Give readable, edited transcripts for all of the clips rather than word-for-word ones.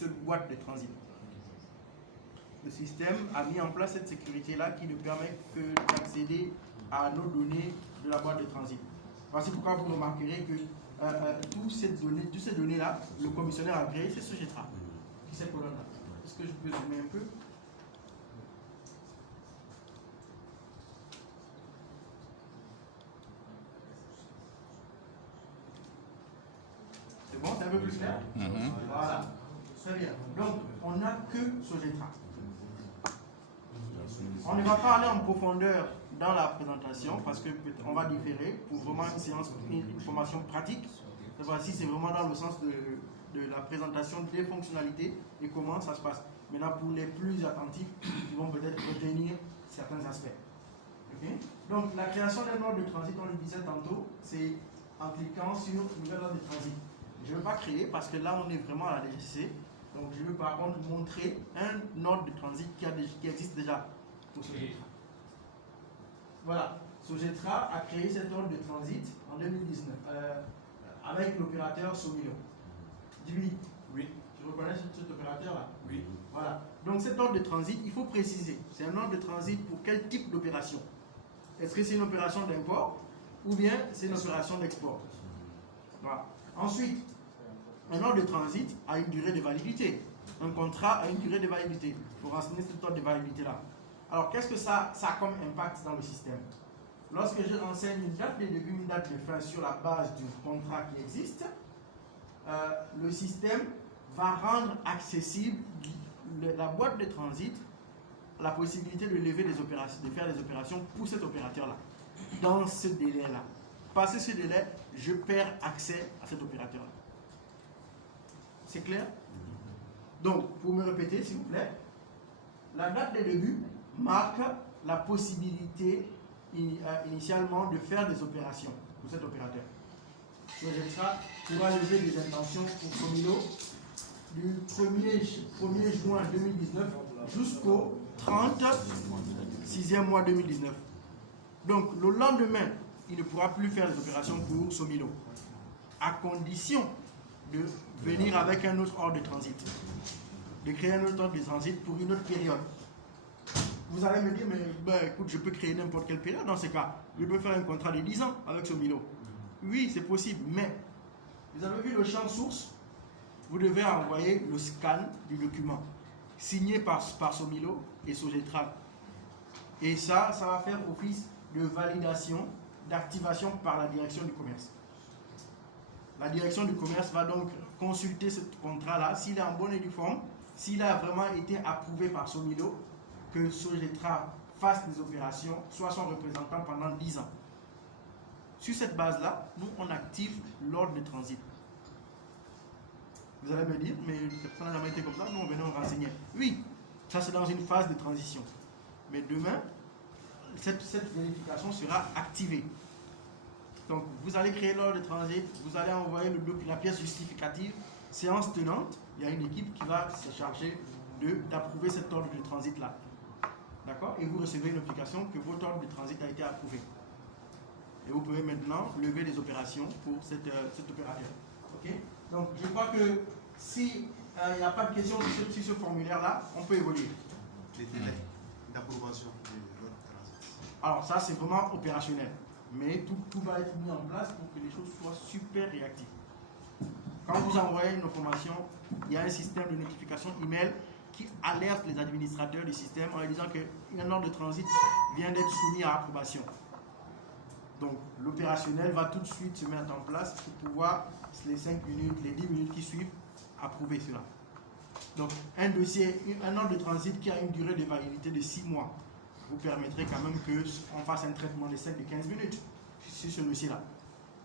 seule boîte de transit. Le système a mis en place cette sécurité-là qui ne permet que d'accéder à nos données de la boîte de transit. Voici pourquoi vous remarquerez que toutes ces données-là, le commissionnaire a créé, c'est Sogetra, qui cette colonne-là. Est-ce que je peux zoomer un peu? C'est bon, c'est un peu plus clair? Voilà, très bien. Donc, on n'a que Sogetra. On ne va pas aller en profondeur dans la présentation parce qu'on va différer pour vraiment une formation pratique. Cette fois-ci, c'est vraiment dans le sens de la présentation des fonctionnalités et comment ça se passe. Maintenant, pour les plus attentifs, ils vont peut-être retenir certains aspects. Okay? Donc, la création d'un ordre de transit, on le disait tantôt, c'est en cliquant sur Nouvel ordre de transit. Je ne veux pas créer parce que là, on est vraiment à la DGC. Donc, je veux par contre montrer un ordre de transit qui existe déjà pour Sogetra. Voilà, Sogetra a créé cet ordre de transit en 2019 avec l'opérateur Somilo. Dis-lui. Oui. Tu reconnais cet opérateur-là? Oui. Voilà. Donc, cet ordre de transit, il faut préciser. C'est un ordre de transit pour quel type d'opération? Est-ce que c'est une opération d'import ou bien c'est une opération d'export? Voilà. Ensuite, un ordre de transit a une durée de validité. Un contrat a une durée de validité. Il faut renseigner cet ordre de validité-là. Alors, qu'est-ce que ça a comme impact dans le système? Lorsque je renseigne une date de début, une date de fin sur la base du contrat qui existe, le système va rendre accessible la boîte de transit, la possibilité de lever des opérations, de faire des opérations pour cet opérateur-là, dans ce délai-là. Passé ce délai, je perds accès à cet opérateur-là. C'est clair? Donc, pour me répéter, s'il vous plaît, la date de début marque la possibilité initialement de faire des opérations pour cet opérateur. Sogetra pourra lever des intentions pour Somilo du 1er juin 2019 jusqu'au 36e mois 2019. Donc, le lendemain, il ne pourra plus faire des opérations pour Somilo, à condition de venir avec un autre ordre de transit, de créer un autre ordre de transit pour une autre période. Vous allez me dire, mais écoute, je peux créer n'importe quelle période dans ce cas. Je peux faire un contrat de 10 ans avec Somilo. Oui, c'est possible, mais vous avez vu le champ source, vous devez envoyer le scan du document signé par Somilo et Sogetra. Et ça va faire office de validation, d'activation par la direction du commerce. La direction du commerce va donc consulter ce contrat-là, s'il est en bonne et due forme, s'il a vraiment été approuvé par Somilo, que Sogetra fasse des opérations, soit son représentant pendant 10 ans. Sur cette base-là, nous, on active l'ordre de transit. Vous allez me dire, mais ça n'a jamais été comme ça, nous, on venait nous renseigner. Oui, ça c'est dans une phase de transition. Mais demain, cette vérification sera activée. Donc, vous allez créer l'ordre de transit, vous allez envoyer la pièce justificative, séance tenante, il y a une équipe qui va se charger d'approuver cet ordre de transit-là. D'accord? Et vous recevez une notification que votre ordre de transit a été approuvé. Et vous pouvez maintenant lever des opérations pour cet opérateur. Ok? Donc, je crois que s'il n'y a pas de questions sur ce formulaire-là, on peut évoluer. Les délais d'approbation de l'ordre de transit. Alors, ça, c'est vraiment opérationnel. Mais tout va être mis en place pour que les choses soient super réactives. Quand vous envoyez une information, il y a un système de notification email qui alerte les administrateurs du système en leur disant qu'un ordre de transit vient d'être soumis à approbation. Donc, l'opérationnel va tout de suite se mettre en place pour pouvoir, les 5 minutes, les 10 minutes qui suivent, approuver cela. Donc, un dossier, un ordre de transit qui a une durée de validité de 6 mois, vous permettrait quand même qu'on fasse un traitement de 5 de 15 minutes sur ce dossier-là.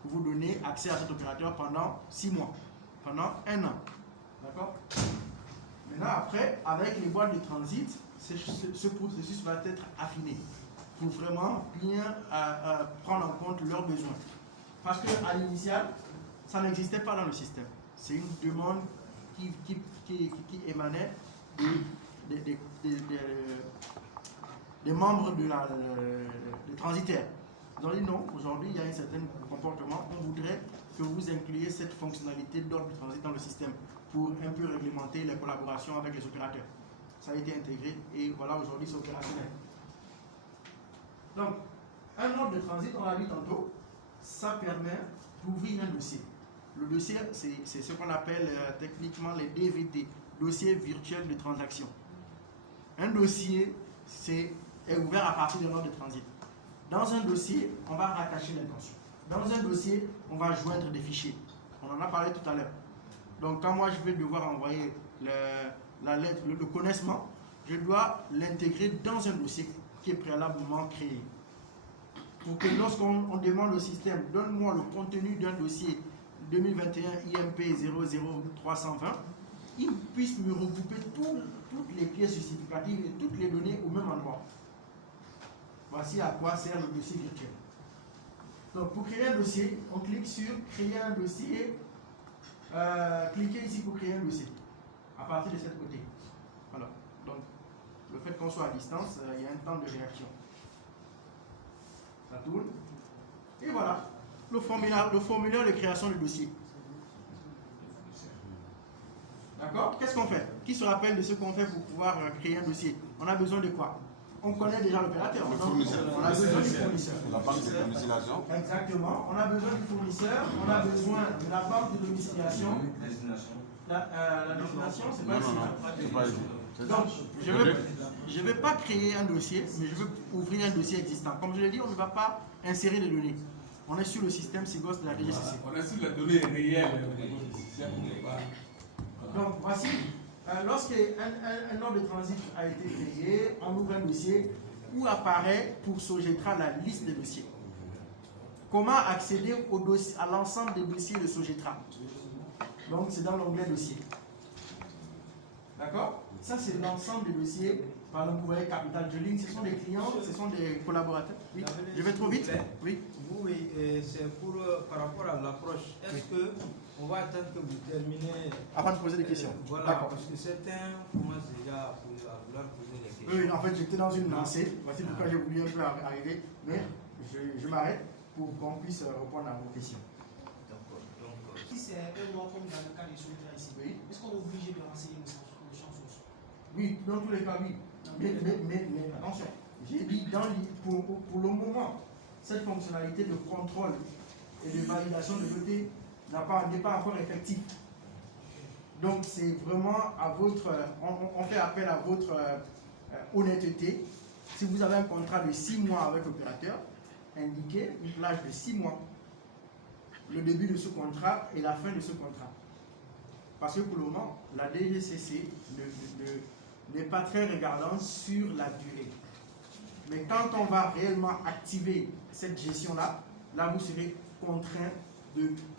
Pour vous donner accès à cet opérateur pendant 6 mois, pendant 1 an. D'accord? Maintenant, après, avec les boîtes de transit, ce processus va être affiné pour vraiment bien prendre en compte leurs besoins. Parce qu'à l'initial, ça n'existait pas dans le système. C'est une demande qui émanait des membres des transitaires. Ils ont dit non, aujourd'hui il y a un certain comportement, on voudrait que vous incluiez cette fonctionnalité d'ordre de transit dans le système pour un peu réglementer les collaborations avec les opérateurs. Ça a été intégré et voilà, aujourd'hui c'est opérationnel. Donc, un ordre de transit, on l'a dit tantôt, ça permet d'ouvrir un dossier. Le dossier, c'est ce qu'on appelle techniquement les DVT, dossier virtuel de transaction. Un dossier est ouvert à partir d'un ordre de transit. Dans un dossier, on va rattacher l'intention. Dans un dossier, on va joindre des fichiers. On en a parlé tout à l'heure. Donc, quand moi je vais devoir envoyer la lettre, le connaissement, je dois l'intégrer dans un dossier qui est préalablement créé. Pour que lorsqu'on demande au système, donne-moi le contenu d'un dossier 2021 IMP 00320, il puisse me regrouper toutes les pièces justificatives et toutes les données au même endroit. Voici à quoi sert le dossier virtuel. Donc pour créer un dossier, on clique sur créer un dossier. Cliquez ici pour créer un dossier à partir de cette côté. Voilà. Donc le fait qu'on soit à distance, il y a un temps de réaction. Ça tourne. Et voilà, le formulaire de création du dossier. D'accord? Qu'est-ce qu'on fait? Qui se rappelle de ce qu'on fait pour pouvoir créer un dossier? On a besoin de quoi? On connaît déjà l'opérateur. On a besoin du fournisseur. La banque de domiciliation. Exactement. On a besoin du fournisseur. On a besoin de la banque de domiciliation. La destination, c'est pas ici. Donc, je ne vais pas créer un dossier, mais je veux ouvrir un dossier existant. Comme je l'ai dit, on ne va pas insérer les données. On est sur le système SIGOS de la DGCC. On est sur la donnée réelle. Donc, voici, lorsqu'un ordre de transit a été créé, on ouvre un dossier où apparaît pour Sogetra la liste des dossiers. Comment accéder à l'ensemble des dossiers de Sogetra? Donc, c'est dans l'onglet dossier. D'accord? Ça, c'est l'ensemble des dossiers. Par exemple, vous voyez Capital Drilling, ce sont des clients, ce sont des collaborateurs. Oui, je vais trop vite. Oui. Oui, c'est pour par rapport à l'approche. Est-ce qu'on va attendre que vous terminez avant de poser des questions? Voilà, parce que certains commencent déjà à vouloir poser des questions. Oui, en fait, j'étais dans une lancée. Voici pourquoi j'ai voulu un peu arriver. Mais je m'arrête pour qu'on puisse répondre à vos questions. Si c'est un droit comme dans le cas des Sogetra ici, Oui. est-ce qu'on est obligé de renseigner le champ source? Oui, dans tous les cas, oui. Mais attention, j'ai dit pour le moment, cette fonctionnalité de contrôle et de validation de l'OT n'est pas encore effective. Donc c'est vraiment à votre, on fait appel à votre honnêteté. Si vous avez un contrat de 6 mois avec l'opérateur, indiquez une plage de 6 mois. Le début de ce contrat et la fin de ce contrat. Parce que pour le moment, la DGCC n'est pas très regardante sur la durée. Mais quand on va réellement activer cette gestion-là, là vous serez contraint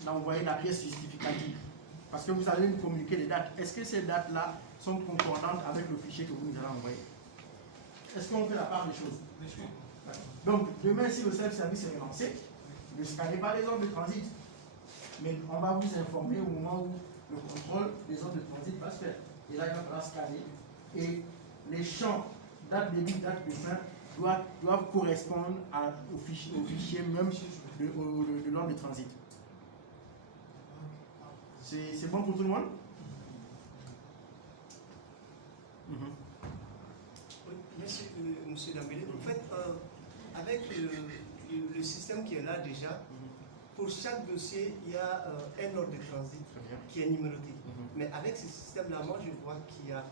d'envoyer la pièce justificative. Parce que vous allez nous communiquer les dates. Est-ce que ces dates-là sont concordantes avec le fichier que vous nous allez envoyer? Est-ce qu'on fait la part des choses? Donc, demain, si le self-service est relancé, ne scannez pas les ordres de transit. Mais on va vous informer au moment où le contrôle des ordres de transit va se faire. Et là, il va falloir scanner. Et les champs, date de début, date de fin, doivent correspondre au fichier même de l'ordre de transit. C'est bon pour tout le monde? Oui, merci, monsieur Dambélé. En fait, avec le système qui est là déjà, pour chaque dossier, il y a un ordre de transit qui est numéroté. Mais avec ce système-là, moi, je vois qu'il y a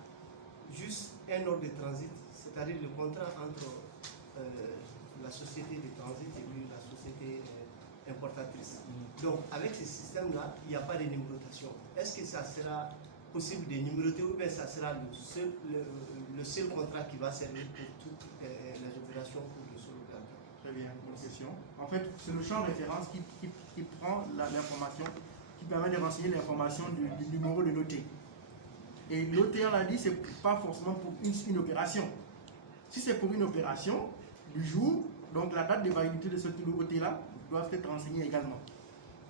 juste un ordre de transit, c'est-à-dire le contrat entre la société de transit et puis la société importatrice. Donc, avec ce système-là, il n'y a pas de numérotation. Est-ce que ça sera possible de numéroter ou bien ça sera le seul contrat qui va servir pour toutes les opérations pour le seul opérateur? Très bien, bonne question. En fait, c'est le champ référence qui prend l'information, qui permet de renseigner l'information du numéro de l'OT. Et l'OT, on l'a dit, ce n'est pas forcément pour une opération. Si c'est pour une opération, du jour, donc la date de validité de ce OT-là doivent être renseignés également.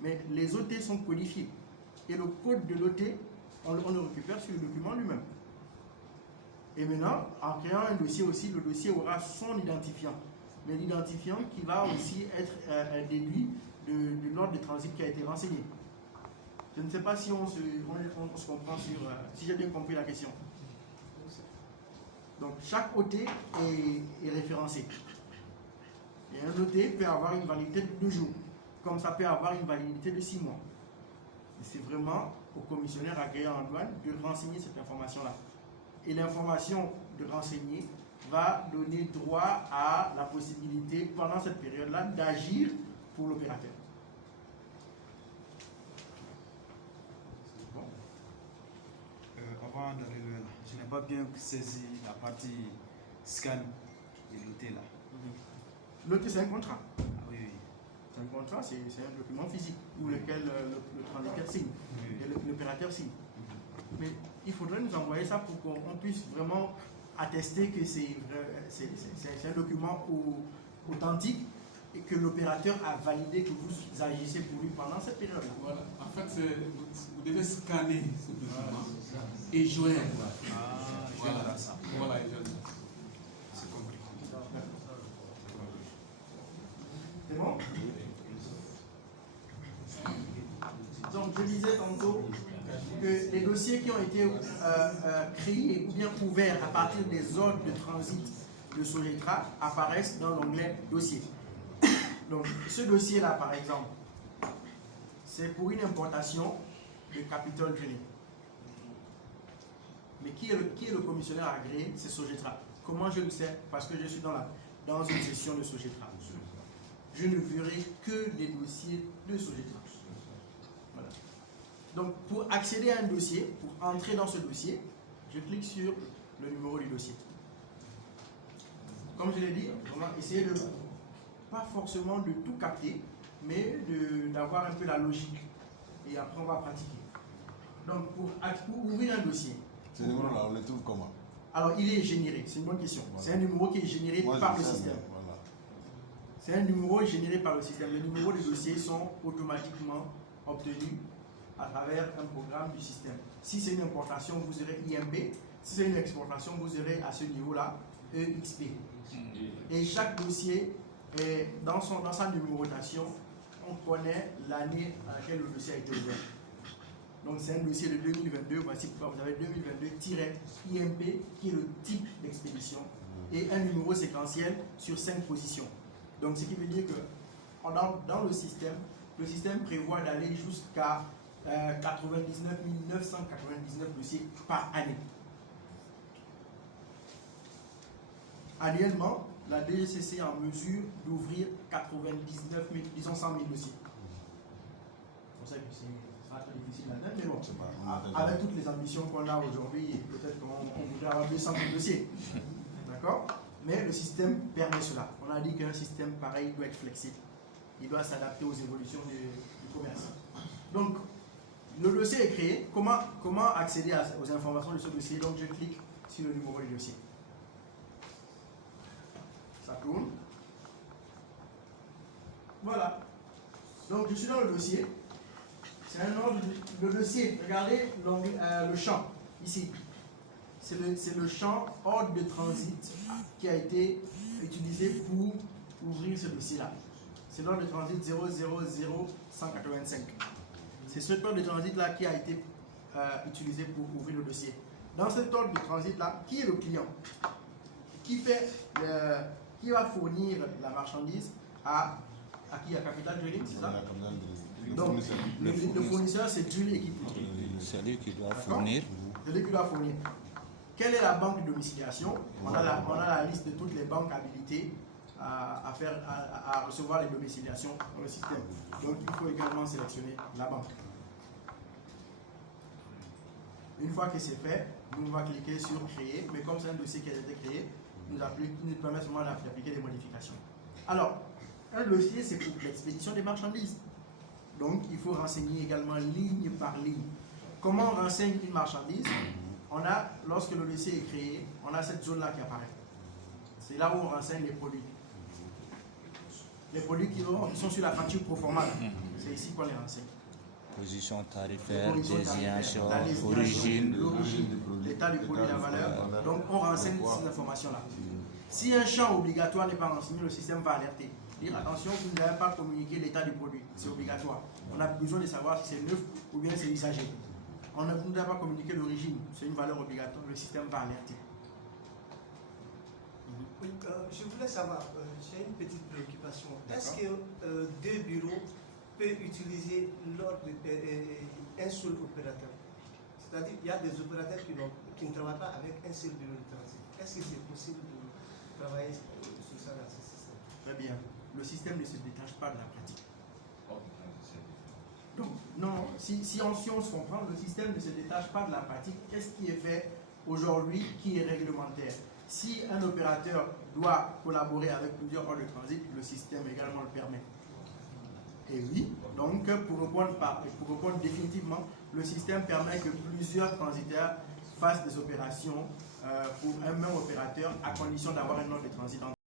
Mais les OT sont codifiés. Et le code de l'OT, on le récupère sur le document lui-même. Et maintenant, en créant un dossier aussi, le dossier aura son identifiant. Mais l'identifiant qui va aussi être déduit de l'ordre de transit qui a été renseigné. Je ne sais pas si on se comprend sur, si j'ai bien compris la question. Donc chaque OT est référencé. Et un OT peut avoir une validité de 2 jours, comme ça peut avoir une validité de 6 mois. Et c'est vraiment au commissionnaire agréé en douane de renseigner cette information-là. Et l'information de renseigner va donner droit à la possibilité, pendant cette période-là, d'agir pour l'opérateur. Bon. Avant d'aller là, je n'ai pas bien saisi la partie scan de l'OT là. L'OT, c'est un contrat. Ah oui, oui. C'est un contrat, c'est un document physique où lequel le transitaire signe et l'opérateur signe. Mais il faudrait nous envoyer ça pour qu'on puisse vraiment attester que c'est un document authentique et que l'opérateur a validé que vous agissez pour lui pendant cette période. Voilà. En fait, vous devez scanner ce document et joindre. Ah, Voilà. ça. Voilà, et joindre. C'est compris. C'est bon? Donc, je disais tantôt que les dossiers qui ont été créés ou bien ouverts à partir des ordres de transit de Sogetra apparaissent dans l'onglet dossier. Donc, ce dossier-là, par exemple, c'est pour une importation de capital drilling. Mais qui est le commissionnaire agréé? C'est Sogetra. Comment je le sais? Parce que je suis dans une session de Sogetra. Je ne verrai que les dossiers de Sogetra. Voilà. Donc, pour accéder à un dossier, pour entrer dans ce dossier, je clique sur le numéro du dossier. Comme je l'ai dit, on va essayer de, pas forcément de tout capter, mais d'avoir un peu la logique. Et après, on va pratiquer. Donc, pour ouvrir un dossier. Ce numéro-là, on le trouve comment? Alors, il est généré, c'est une bonne question. Voilà. C'est un numéro qui est généré par le système. Voilà. C'est un numéro généré par le système. Les numéros des dossiers sont automatiquement obtenus à travers un programme du système. Si c'est une importation, vous aurez IMP. Si c'est une exportation, vous aurez à ce niveau-là EXP. Et chaque dossier, dans sa numérotation, on connaît l'année à laquelle le dossier a été ouvert. Donc c'est un dossier de 2022, voici pourquoi vous avez 2022-IMP qui est le type d'expédition et un numéro séquentiel sur 5 positions. Donc ce qui veut dire que dans le système prévoit d'aller jusqu'à 99 999 dossiers par année. Annuellement, la DGCC est en mesure d'ouvrir 99 000, disons 100 000 dossiers. C'est pour ça que c'est très difficile à dire, mais bon, avec toutes les ambitions qu'on a aujourd'hui, peut-être qu'on voudrait avoir 200 000 dossiers. D'accord? Mais le système permet cela. On a dit qu'un système pareil doit être flexible. Il doit s'adapter aux évolutions du commerce. Donc, le dossier est créé. Comment accéder aux informations de ce dossier? Donc, je clique sur le numéro du dossier. Ça tourne. Voilà. Donc, je suis dans le dossier. C'est un ordre. Le dossier, regardez le champ, ici. C'est le champ ordre de transit qui a été utilisé pour ouvrir ce dossier-là. C'est l'ordre de transit 000185. C'est ce ordre de transit-là qui a été utilisé pour ouvrir le dossier. Dans cet ordre de transit-là, qui est le client? Qui va fournir la marchandise à qui? À Capital Drilling, c'est ça? Donc, le fournisseur, c'est Drill Equipment. C'est lui qui doit fournir. C'est lui qui doit fournir. Quelle est la banque de domiciliation? On a la liste de toutes les banques habilitées à recevoir les domiciliations dans le système. Donc, il faut également sélectionner la banque. Une fois que c'est fait, nous allons cliquer sur Créer, mais comme c'est un dossier qui a été créé, nous permet seulement d'appliquer des modifications. Alors, un dossier, c'est pour l'expédition des marchandises. Donc, il faut renseigner également ligne par ligne. Comment on renseigne une marchandise? Lorsque le dossier est créé, on a cette zone-là qui apparaît. C'est là où on renseigne les produits. Les produits qui sont sur la facture proforma, c'est ici qu'on les renseigne. Position tarifaire, désignation, origine, l'état du produit, la valeur. Donc, on renseigne ces informations-là. Si un champ obligatoire n'est pas renseigné, le système va alerter. dire attention, vous n'avez pas communiqué l'état du produit. C'est obligatoire. On a besoin de savoir si c'est neuf ou bien c'est usagé. Vous n'avez pas communiqué l'origine. C'est une valeur obligatoire. Le système va alerter. Oui, je voulais savoir, j'ai une petite préoccupation. Est-ce que deux bureaux peuvent utiliser un seul opérateur? C'est-à-dire qu'il y a des opérateurs qui ne travaillent pas avec un seul bureau de transit. Est-ce que c'est possible de travailler sur ça dans ce système? Très bien. Le système ne se détache pas de la pratique. Donc, non, si on se comprend, le système ne se détache pas de la pratique. Qu'est-ce qui est fait aujourd'hui qui est réglementaire? Si un opérateur doit collaborer avec plusieurs ordres de transit, le système également le permet. Et oui, donc pour répondre définitivement, le système permet que plusieurs transitaires fassent des opérations pour un même opérateur à condition d'avoir un ordre de transit en